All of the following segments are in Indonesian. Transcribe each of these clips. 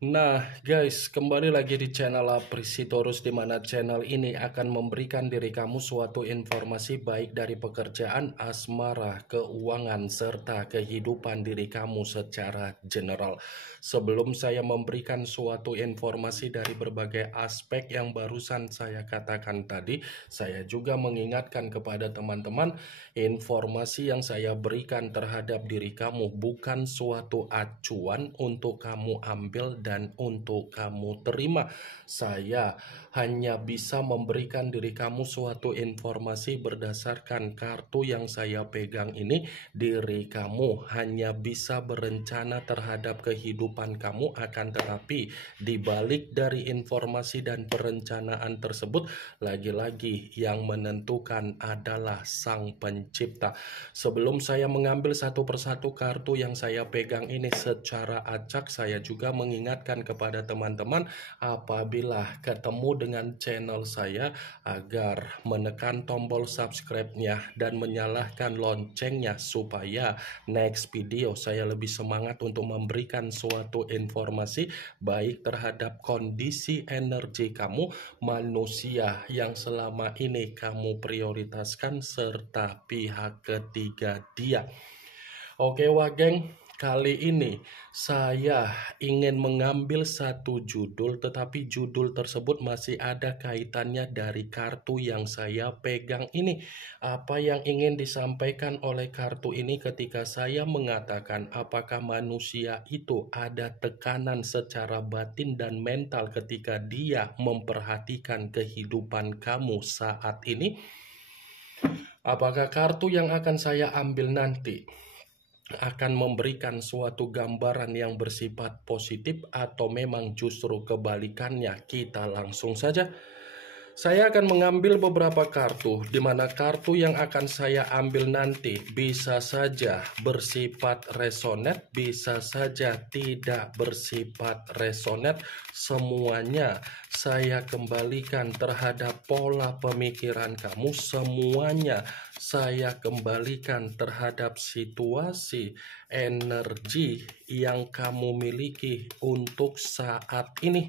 Nah guys, kembali lagi di channel Aprisitorus, di mana channel ini akan memberikan diri kamu suatu informasi baik dari pekerjaan, asmara, keuangan, serta kehidupan diri kamu secara general. Sebelum saya memberikan suatu informasi dari berbagai aspek yang barusan saya katakan tadi, saya juga mengingatkan kepada teman-teman, informasi yang saya berikan terhadap diri kamu bukan suatu acuan untuk kamu ambil dan untuk kamu terima. Saya hanya bisa memberikan diri kamu suatu informasi berdasarkan kartu yang saya pegang ini. Diri kamu hanya bisa berencana terhadap kehidupan kamu, akan tetapi dibalik dari informasi dan perencanaan tersebut, lagi-lagi yang menentukan adalah Sang Pencipta. Sebelum saya mengambil satu persatu kartu yang saya pegang ini secara acak, saya juga mengingatkan kepada teman-teman apabila ketemu dengan channel saya agar menekan tombol subscribe-nya dan menyalakan loncengnya supaya next video saya lebih semangat untuk memberikan suatu informasi baik terhadap kondisi energi kamu, manusia yang selama ini kamu prioritaskan, serta pihak ketiga dia. Oke geng, kali ini saya ingin mengambil satu judul, tetapi judul tersebut masih ada kaitannya dari kartu yang saya pegang ini. Apa yang ingin disampaikan oleh kartu ini ketika saya mengatakan apakah manusia itu ada tekanan secara batin dan mental ketika dia memperhatikan kehidupan kamu saat ini? Apakah kartu yang akan saya ambil nanti akan memberikan suatu gambaran yang bersifat positif atau memang justru kebalikannya? Kita langsung saja. Saya akan mengambil beberapa kartu, di mana kartu yang akan saya ambil nanti bisa saja bersifat resonate, bisa saja tidak bersifat resonate. Semuanya saya kembalikan terhadap pola pemikiran kamu, semuanya saya kembalikan terhadap situasi energi yang kamu miliki untuk saat ini.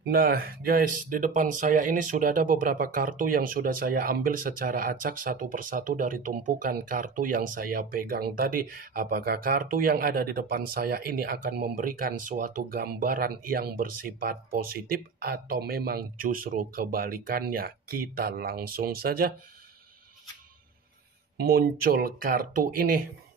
Nah guys, di depan saya ini sudah ada beberapa kartu yang sudah saya ambil secara acak satu persatu dari tumpukan kartu yang saya pegang tadi. Apakah kartu yang ada di depan saya ini akan memberikan suatu gambaran yang bersifat positif atau memang justru kebalikannya? Kita langsung saja. Muncul kartu ini.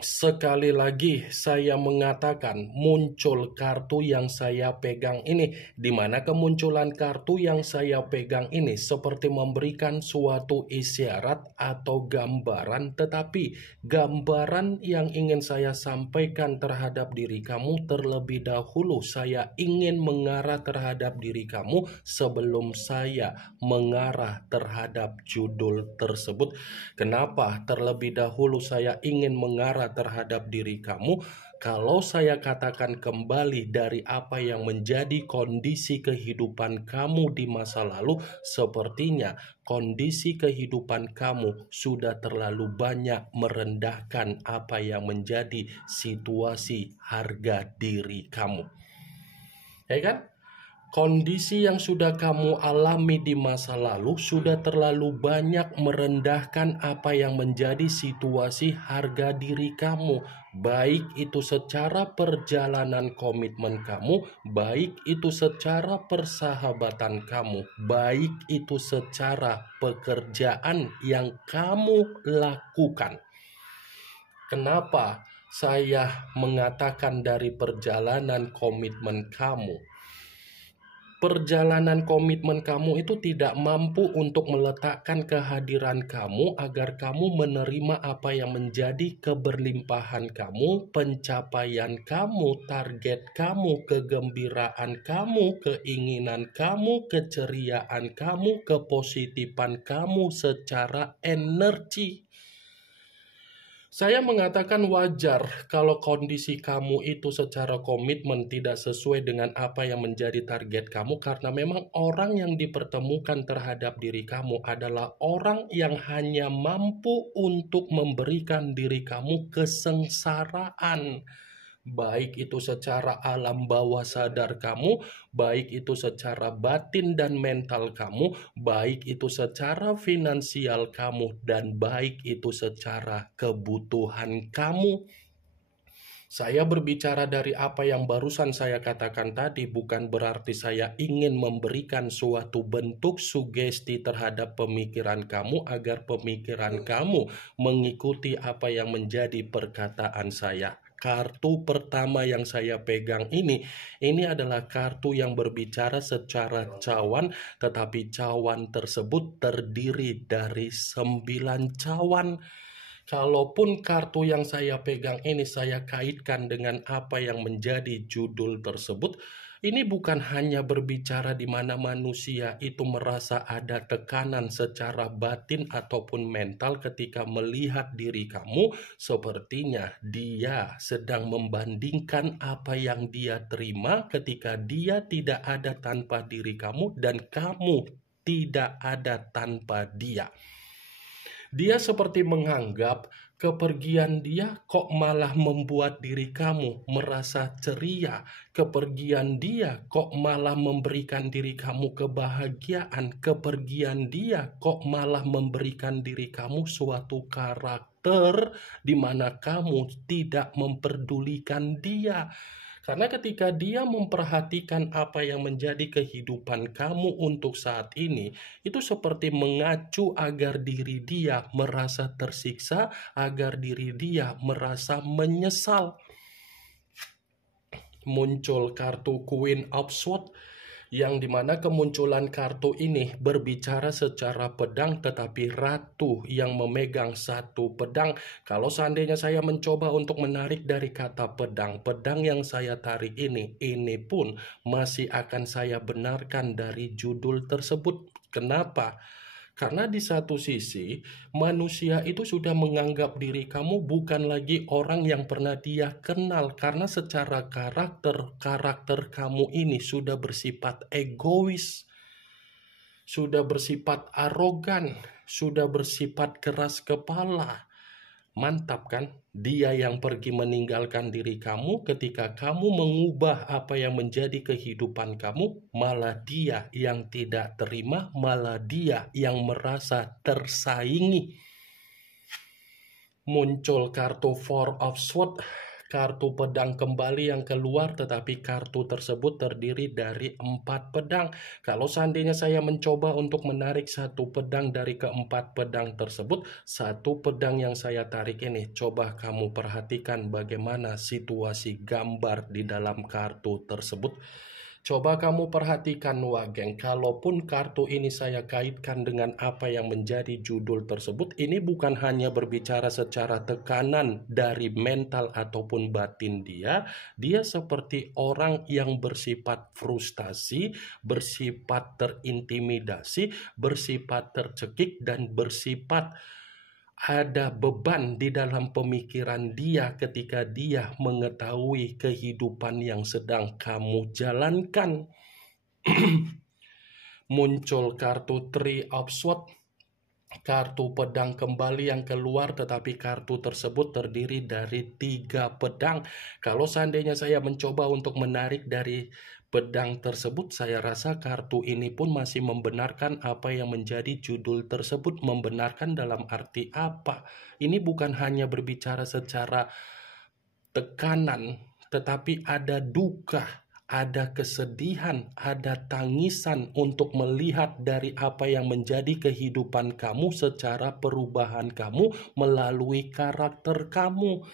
Sekali lagi saya mengatakan muncul kartu yang saya pegang ini, di mana kemunculan kartu yang saya pegang ini seperti memberikan suatu isyarat atau gambaran, tetapi gambaran yang ingin saya sampaikan terhadap diri kamu terlebih dahulu saya ingin mengarah terhadap diri kamu sebelum saya mengarah terhadap judul tersebut. Kenapa terlebih dahulu saya ingin mengarah terhadap diri kamu? Kalau saya katakan kembali dari apa yang menjadi kondisi kehidupan kamu di masa lalu, sepertinya kondisi kehidupan kamu sudah terlalu banyak merendahkan apa yang menjadi situasi harga diri kamu. Ya kan? Kondisi yang sudah kamu alami di masa lalu sudah terlalu banyak merendahkan apa yang menjadi situasi harga diri kamu. Baik itu secara perjalanan komitmen kamu, baik itu secara persahabatan kamu, baik itu secara pekerjaan yang kamu lakukan. Kenapa saya mengatakan dari perjalanan komitmen kamu? Perjalanan komitmen kamu itu tidak mampu untuk meletakkan kehadiran kamu agar kamu menerima apa yang menjadi keberlimpahan kamu, pencapaian kamu, target kamu, kegembiraan kamu, keinginan kamu, keceriaan kamu, kepositifan kamu secara energi. Saya mengatakan wajar kalau kondisi kamu itu secara komitmen tidak sesuai dengan apa yang menjadi target kamu, karena memang orang yang dipertemukan terhadap diri kamu adalah orang yang hanya mampu untuk memberikan diri kamu kesengsaraan. Baik itu secara alam bawah sadar kamu, baik itu secara batin dan mental kamu, baik itu secara finansial kamu, dan baik itu secara kebutuhan kamu. Saya berbicara dari apa yang barusan saya katakan tadi, bukan berarti saya ingin memberikan suatu bentuk sugesti terhadap pemikiran kamu agar pemikiran kamu mengikuti apa yang menjadi perkataan saya. Kartu pertama yang saya pegang ini adalah kartu yang berbicara secara cawan, tetapi cawan tersebut terdiri dari 9 cawan. Kalaupun kartu yang saya pegang ini saya kaitkan dengan apa yang menjadi judul tersebut, ini bukan hanya berbicara di mana manusia itu merasa ada tekanan secara batin ataupun mental ketika melihat diri kamu, sepertinya dia sedang membandingkan apa yang dia terima ketika dia tidak ada tanpa diri kamu dan kamu tidak ada tanpa dia. Dia seperti menganggap kepergian dia kok malah membuat diri kamu merasa ceria. Kepergian dia kok malah memberikan diri kamu kebahagiaan. Kepergian dia kok malah memberikan diri kamu suatu karakter di mana kamu tidak memperdulikan dia. Karena ketika dia memperhatikan apa yang menjadi kehidupan kamu untuk saat ini, itu seperti mengacu agar diri dia merasa tersiksa, agar diri dia merasa menyesal. Muncul kartu Queen of Swords, yang dimana kemunculan kartu ini berbicara secara pedang, tetapi ratu yang memegang satu pedang. Kalau seandainya saya mencoba untuk menarik dari kata pedang, pedang yang saya tarik ini pun masih akan saya benarkan dari judul tersebut. Kenapa? Karena di satu sisi, manusia itu sudah menganggap diri kamu bukan lagi orang yang pernah dia kenal. Karena secara karakter kamu ini sudah bersifat egois, sudah bersifat arogan, sudah bersifat keras kepala. Mantap kan? Dia yang pergi meninggalkan diri kamu ketika kamu mengubah apa yang menjadi kehidupan kamu, malah dia yang tidak terima, malah dia yang merasa tersaingi. Muncul kartu Four of Swords, kartu pedang kembali yang keluar, tetapi kartu tersebut terdiri dari 4 pedang. Kalau seandainya saya mencoba untuk menarik satu pedang dari keempat pedang tersebut, satu pedang yang saya tarik ini, coba kamu perhatikan bagaimana situasi gambar di dalam kartu tersebut. Coba kamu perhatikan Wageng, kalaupun kartu ini saya kaitkan dengan apa yang menjadi judul tersebut, ini bukan hanya berbicara secara tekanan dari mental ataupun batin dia seperti orang yang bersifat frustasi, bersifat terintimidasi, bersifat tercekik, dan bersifat ada beban di dalam pemikiran dia ketika dia mengetahui kehidupan yang sedang kamu jalankan. Muncul kartu Three of Swords, kartu pedang kembali yang keluar, tetapi kartu tersebut terdiri dari 3 pedang. Kalau seandainya saya mencoba untuk menarik dari pedang tersebut, saya rasa kartu ini pun masih membenarkan apa yang menjadi judul tersebut. Membenarkan dalam arti apa? Ini bukan hanya berbicara secara tekanan, tetapi ada duka, ada kesedihan, ada tangisan untuk melihat dari apa yang menjadi kehidupan kamu secara perubahan kamu melalui karakter kamu.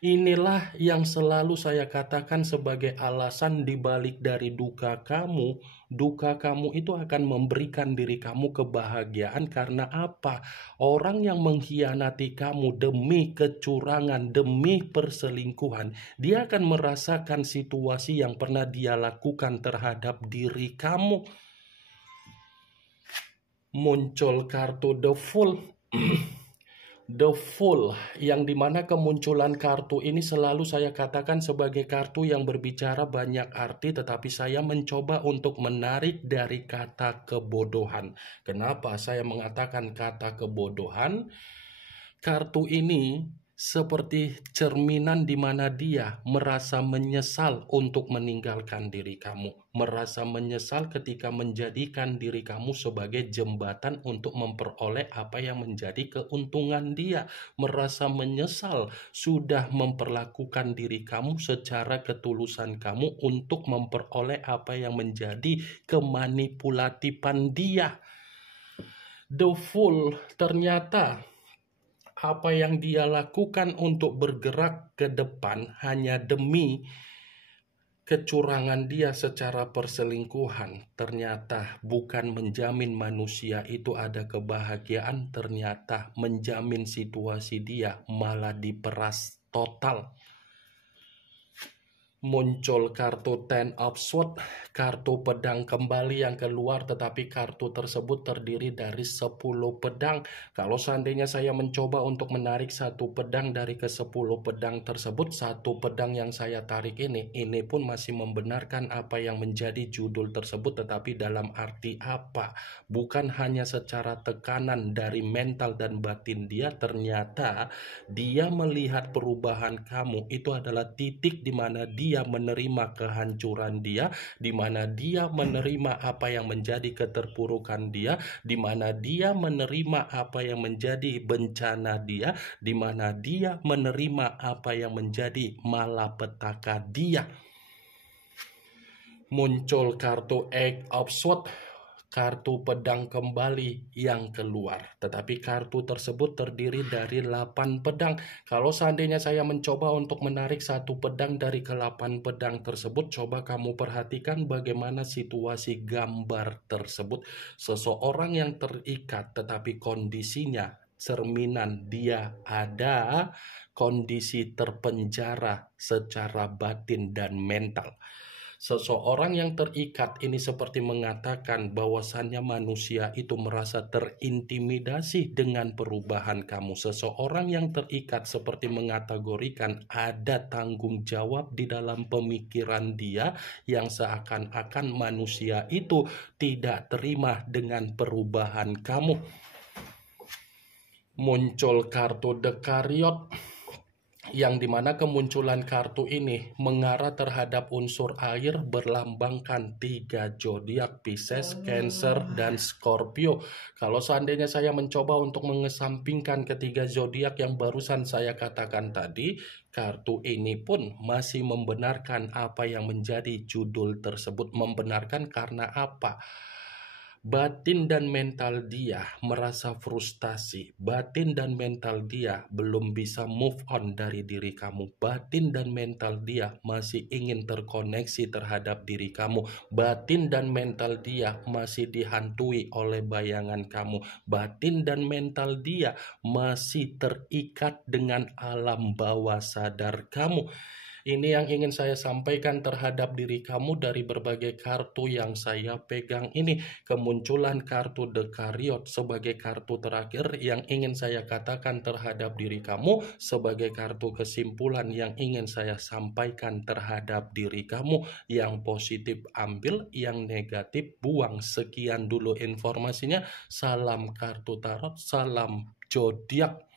Inilah yang selalu saya katakan sebagai alasan dibalik dari duka kamu. Duka kamu itu akan memberikan diri kamu kebahagiaan karena apa? Orang yang mengkhianati kamu demi kecurangan, demi perselingkuhan, dia akan merasakan situasi yang pernah dia lakukan terhadap diri kamu. Muncul kartu The Fool. The Fool, yang dimana kemunculan kartu ini selalu saya katakan sebagai kartu yang berbicara banyak arti, tetapi saya mencoba untuk menarik dari kata kebodohan. Kenapa saya mengatakan kata kebodohan? Kartu ini seperti cerminan di mana dia merasa menyesal untuk meninggalkan diri kamu, merasa menyesal ketika menjadikan diri kamu sebagai jembatan untuk memperoleh apa yang menjadi keuntungan dia, merasa menyesal sudah memperlakukan diri kamu secara ketulusan kamu untuk memperoleh apa yang menjadi kemanipulatifan dia. The Fool ternyata apa yang dia lakukan untuk bergerak ke depan hanya demi kecurangan dia secara perselingkuhan, ternyata bukan menjamin manusia itu ada kebahagiaan, ternyata menjamin situasi dia malah diperas total. Muncul kartu Ten of Swords, kartu pedang kembali yang keluar, tetapi kartu tersebut terdiri dari 10 pedang. Kalau seandainya saya mencoba untuk menarik satu pedang dari ke-10 pedang tersebut, satu pedang yang saya tarik ini pun masih membenarkan apa yang menjadi judul tersebut, tetapi dalam arti apa? Bukan hanya secara tekanan dari mental dan batin dia, ternyata dia melihat perubahan kamu itu adalah titik di mana dia menerima kehancuran dia, di mana dia menerima apa yang menjadi keterpurukan dia, di mana dia menerima apa yang menjadi bencana dia, di mana dia menerima apa yang menjadi malapetaka dia. Muncul kartu Eight of Swords, kartu pedang kembali yang keluar, tetapi kartu tersebut terdiri dari 8 pedang. Kalau seandainya saya mencoba untuk menarik satu pedang dari ke-8 pedang tersebut, coba kamu perhatikan bagaimana situasi gambar tersebut. Seseorang yang terikat tetapi kondisinya cerminan dia ada kondisi terpenjara secara batin dan mental. Seseorang yang terikat ini seperti mengatakan bahwasannya manusia itu merasa terintimidasi dengan perubahan kamu. Seseorang yang terikat seperti mengategorikan ada tanggung jawab di dalam pemikiran dia yang seakan-akan manusia itu tidak terima dengan perubahan kamu. Muncul kartu The Chariot, yang dimana kemunculan kartu ini mengarah terhadap unsur air, berlambangkan 3 zodiak, Pisces, Cancer, dan Scorpio. Kalau seandainya saya mencoba untuk mengesampingkan ketiga zodiak yang barusan saya katakan tadi, kartu ini pun masih membenarkan apa yang menjadi judul tersebut. Membenarkan karena apa? Batin dan mental dia merasa frustasi. Batin dan mental dia belum bisa move on dari diri kamu. Batin dan mental dia masih ingin terkoneksi terhadap diri kamu. Batin dan mental dia masih dihantui oleh bayangan kamu. Batin dan mental dia masih terikat dengan alam bawah sadar kamu. Ini yang ingin saya sampaikan terhadap diri kamu dari berbagai kartu yang saya pegang ini. Kemunculan kartu The Chariot sebagai kartu terakhir yang ingin saya katakan terhadap diri kamu sebagai kartu kesimpulan yang ingin saya sampaikan terhadap diri kamu. Yang positif ambil, yang negatif buang. Sekian dulu informasinya. Salam kartu tarot, salam zodiak.